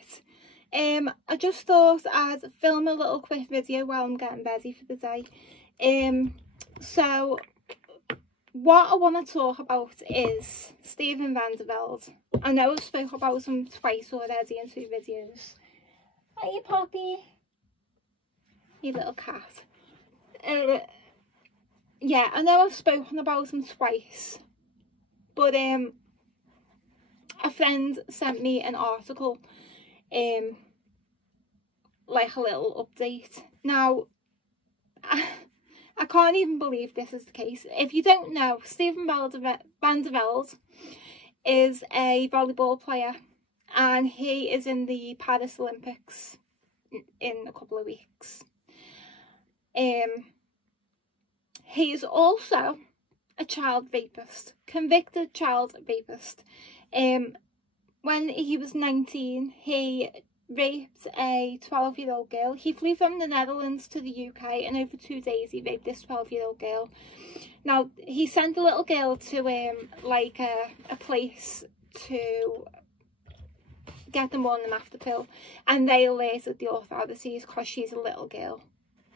it. I just thought I'd film a little quick video while I'm getting ready for the day. So what I want to talk about is Steven Velde. I know I've spoken about him twice already in 2 videos. Hi, Poppy. You little cat. Yeah, I know I've spoken about him twice, but a friend sent me an article, like a little update. Now, I can't even believe this is the case. If you don't know, Steven van der Velde is a volleyball player, and he is in the Paris Olympics in a couple of weeks. He is also a child rapist, convicted child rapist. When he was 19, he raped a 12-year-old girl. He flew from the Netherlands to the UK, and over 2 days he raped this 12-year-old girl. Now, he sent the little girl to like a place to get the morning after pill, and they alerted the authorities because she's a little girl.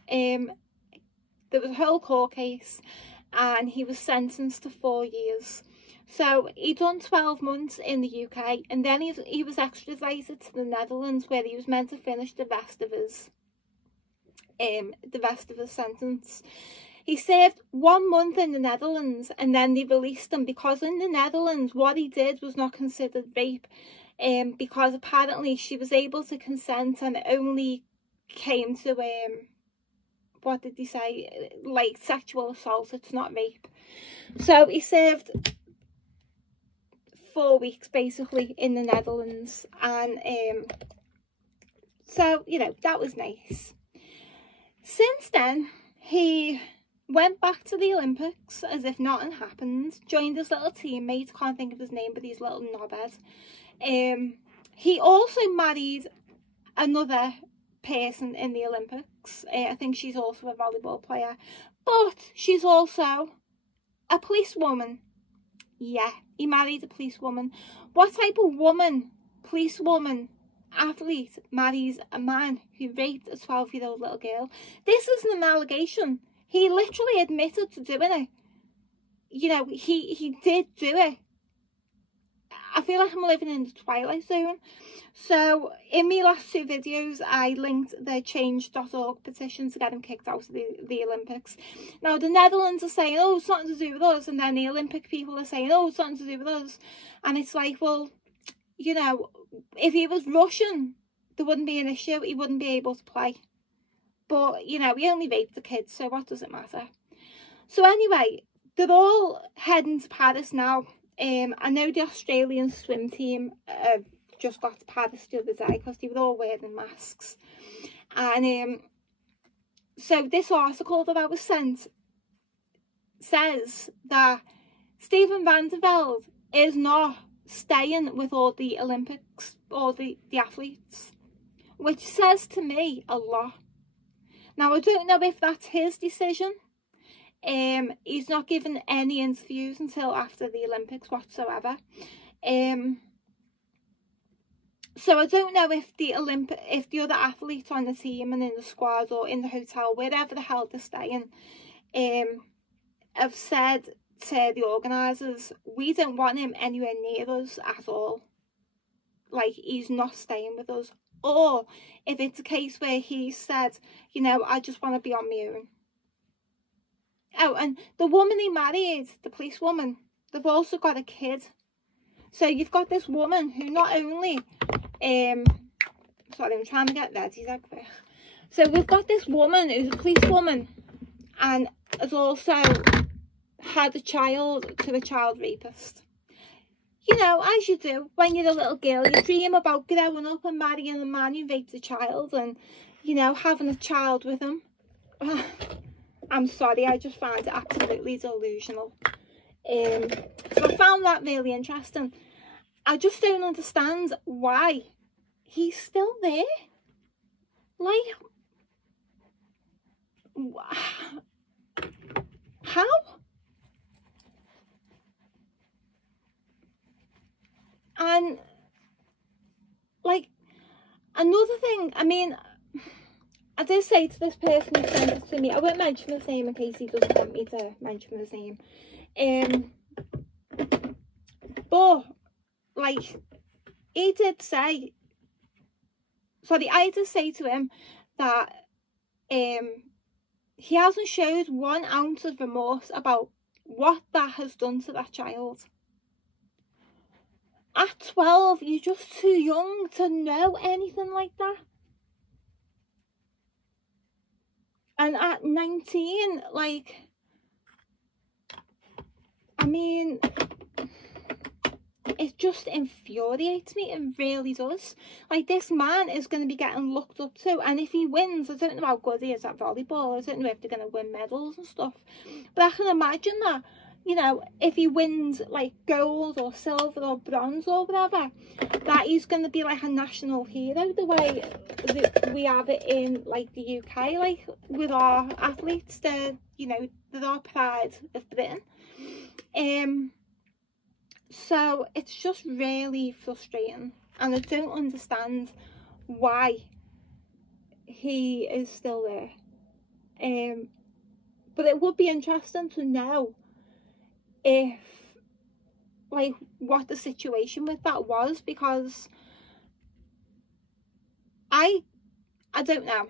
There was a whole court case, and he was sentenced to 4 years. So he done 12 months in the UK, and then he was extradited to the Netherlands, where he was meant to finish the rest of his sentence. He served 1 month in the Netherlands, and then they released him, because in the Netherlands what he did was not considered rape, because apparently she was able to consent, and it only came to what did he say, like sexual assault. It's not rape. So he served 4 weeks basically in the Netherlands, and so, you know, that was nice. Since then, he went back to the Olympics as if nothing happened, joined his little teammate, can't think of his name, but he's a little knobhead. He also married another person in the Olympics. I think she's also a volleyball player, but she's also a policewoman. Yeah, he married a policewoman. What type of woman, policewoman, athlete marries a man who raped a 12-year-old little girl? This isn't an allegation. He literally admitted to doing it. You know, he did do it. I feel like I'm living in the Twilight Zone. So in my last 2 videos, I linked the change.org petition to get him kicked out of the Olympics. Now, the Netherlands are saying, oh, it's nothing to do with us. And then the Olympic people are saying, oh, it's nothing to do with us. And it's like, well, you know, if he was Russian, there wouldn't be an issue. He wouldn't be able to play. But, you know, he only raped the kids, so what does it matter? So anyway, they're all heading to Paris now. I know the Australian swim team just got to Paris the other day because they were all wearing masks. And so this article that I was sent says that Steven Velde is not staying with all the Olympics, all the athletes, which says to me a lot. Now, I don't know if that's his decision. He's not given any interviews until after the Olympics whatsoever. So I don't know if the other athletes on the team and in the squad or in the hotel, wherever the hell they're staying, have said to the organisers, we don't want him anywhere near us at all. Like, he's not staying with us. Or if it's a case where he said, you know, I just want to be on my own. Oh, and the woman he married, the policewoman, they've also got a kid. So you've got this woman who not only, sorry, I'm trying to get ready that quick. So we've got this woman who's a policewoman and has also had a child to a child rapist. You know, as you do when you're a little girl, you dream about growing up and marrying a man who raped a child and, you know, having a child with him. I'm sorry, I just find it absolutely delusional. So I found that really interesting. I just don't understand why he's still there. Like, how? And, like, Another thing, I mean, I did say to this person who sent it to me, I won't mention his name in case he doesn't want me to mention his name. But, like, he did say, sorry, I did say to him that he hasn't showed 1 ounce of remorse about what that has done to that child. At 12, you're just too young to know anything like that. And at 19, like, I mean, it just infuriates me. It really does. Like, this man is going to be getting looked up to, and if he wins, I don't know how good he is at volleyball. I don't know if they're going to win medals and stuff, but I can imagine that, you know, if he wins like gold or silver or bronze or whatever, that he's going to be like a national hero, the way that we have it in like the UK, like with our athletes. They're, you know, they're our pride of Britain. So it's just really frustrating, and I don't understand why he is still there. But it would be interesting to know if, like, what the situation with that was, because I don't know.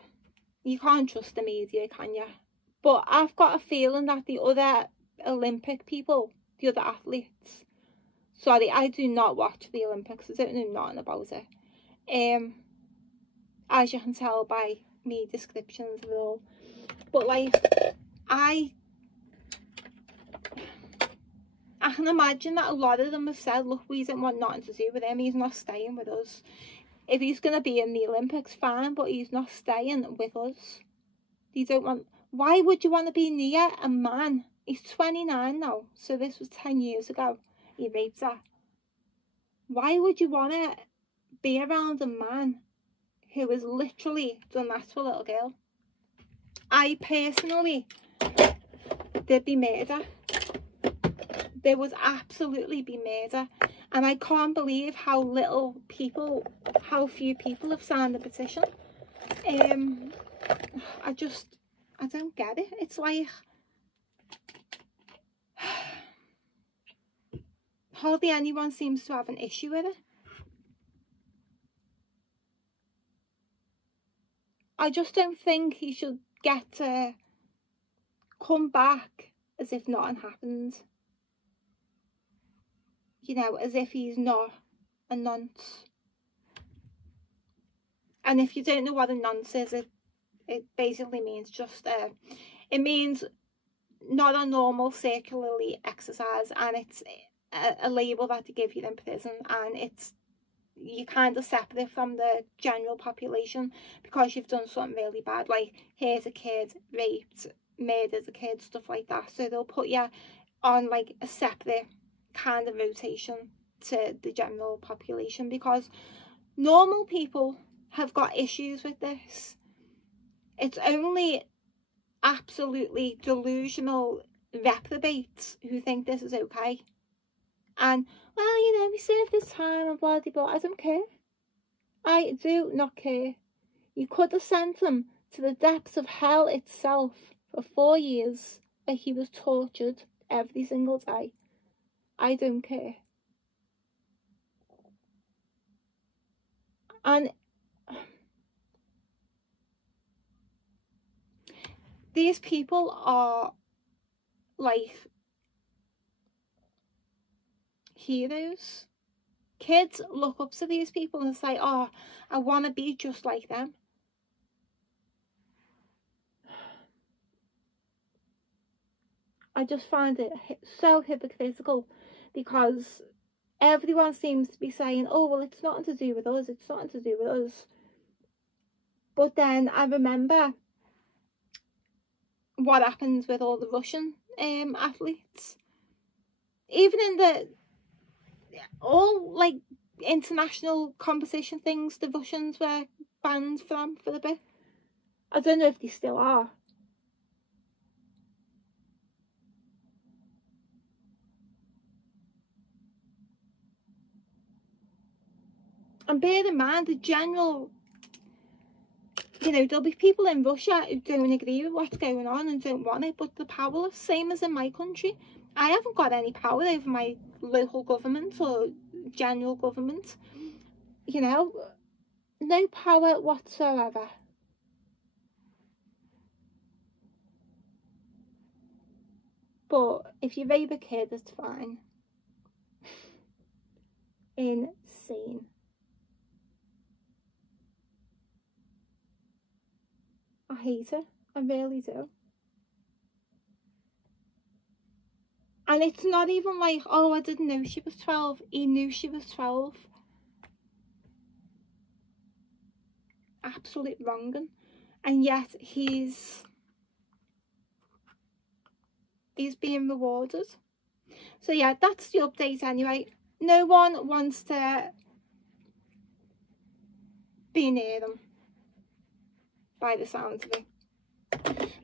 You can't trust the media, can you? But I've got a feeling that the other Olympic people, the other athletes, sorry, I do not watch the Olympics. I don't know nothing about it. As you can tell by me descriptions of it all. But like, I can imagine that a lot of them have said, look, we don't want nothing to do with him. He's not staying with us. If he's going to be in the Olympics, fine, but he's not staying with us. You don't want... Why would you want to be near a man? He's 29 now, so this was 10 years ago. He raped her. Why would you want to be around a man who has literally done that to a little girl? I personally, there'd be murder. There would absolutely be murder. And I can't believe how few people have signed the petition. I don't get it. It's like, hardly anyone seems to have an issue with it. I just don't think he should get to come back as if nothing happened. You know, as if he's not a nonce. And if you don't know what a nonce is, it basically means just it means not a normal circularly exercise, and it's a label that they give you in prison, and it's, you kind of separate from the general population because you've done something really bad, like here's a kid raped, murdered a kid, stuff like that. So they'll put you on like a separate kind of rotation to the general population, because normal people have got issues with this. It's only absolutely delusional reprobates who think this is okay. And, well, you know, we served this time and blah, blah, blah. I don't care. I do not care. You could have sent him to the depths of hell itself for 4 years where he was tortured every single day. I don't care. And these people are like heroes. Kids look up to these people and say, oh, I want to be just like them. I just find it so hypocritical, because everyone seems to be saying, oh, well, it's nothing to do with us, it's nothing to do with us. But then I remember what happens with all the Russian athletes. Even in the all like international competition things, the Russians were banned from for a bit. I don't know if they still are. And bear in mind, the general you know, there'll be people in Russia who don't agree with what's going on and don't want it, but they're powerless, same as in my country. I haven't got any power over my local government or general government, you know, no power whatsoever. But if you rape a kid, it's fine. Insane. I hate it. I really do. And it's not even like, oh, I didn't know she was 12. He knew she was 12. Absolute wronging. And yet he's being rewarded. So yeah, that's the update anyway. No one wants to be near them, by the sounds of it.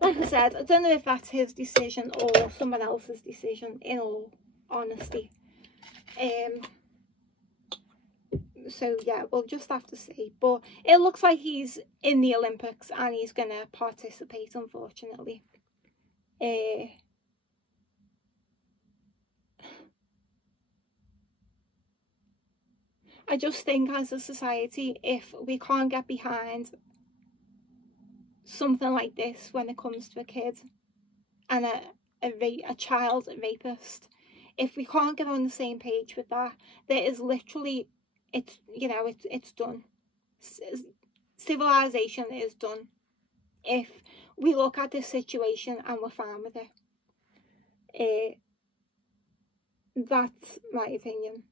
Like I said, I don't know if that's his decision or someone else's decision, in all honesty. So yeah, we'll just have to see. But it looks like he's in the Olympics and he's going to participate, unfortunately. I just think as a society, if we can't get behind something like this when it comes to a kid and a child rapist, if we can't get on the same page with that, there is literally, it's, you know, it's done. Civilization is done if we look at this situation and we're fine with it. That's my opinion.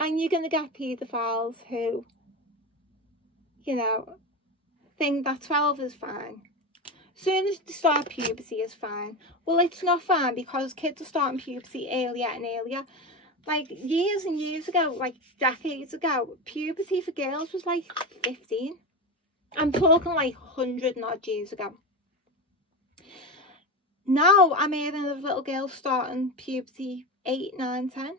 And you're going to get paedophiles who, you know, think that 12 is fine. Soon as they start puberty is fine. Well, it's not fine, because kids are starting puberty earlier and earlier. Like years and years ago, like decades ago, puberty for girls was like 15. I'm talking like 100 and odd years ago. Now I'm hearing of little girls starting puberty 8, 9, 10.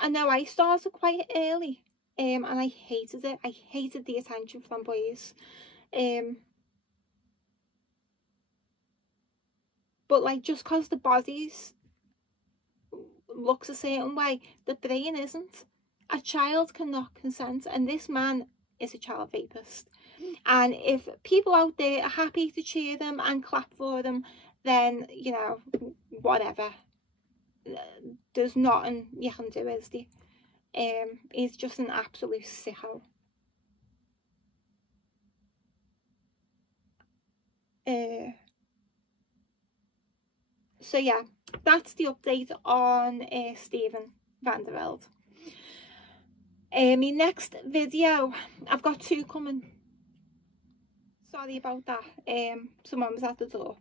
I know I started quite early, and I hated it. I hated the attention from boys. But like, just because the bodies looks a certain way, the brain isn't. A child cannot consent, and this man is a child rapist. And if people out there are happy to cheer them and clap for them, then, you know, whatever. There's nothing you can do, is there? He's just an absolute sicko. So yeah, that's the update on Stephen van der Velde. My next video, I've got 2 coming. Sorry about that. Someone was at the door.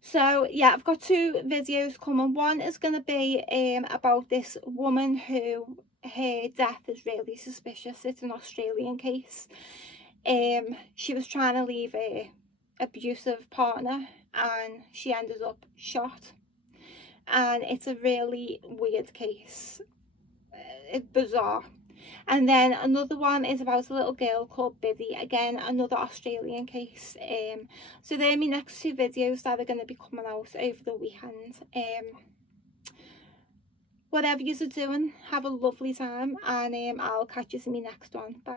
So yeah, I've got 2 videos coming. One is going to be about this woman who, her death is really suspicious. It's an Australian case. She was trying to leave a abusive partner and she ended up shot, and it's a really weird case. It's bizarre. And then another one is about a little girl called Biddy, again another Australian case. So they're my next 2 videos that are going to be coming out over the weekend. Whatever you're doing, have a lovely time, and I'll catch you in my next one. Bye.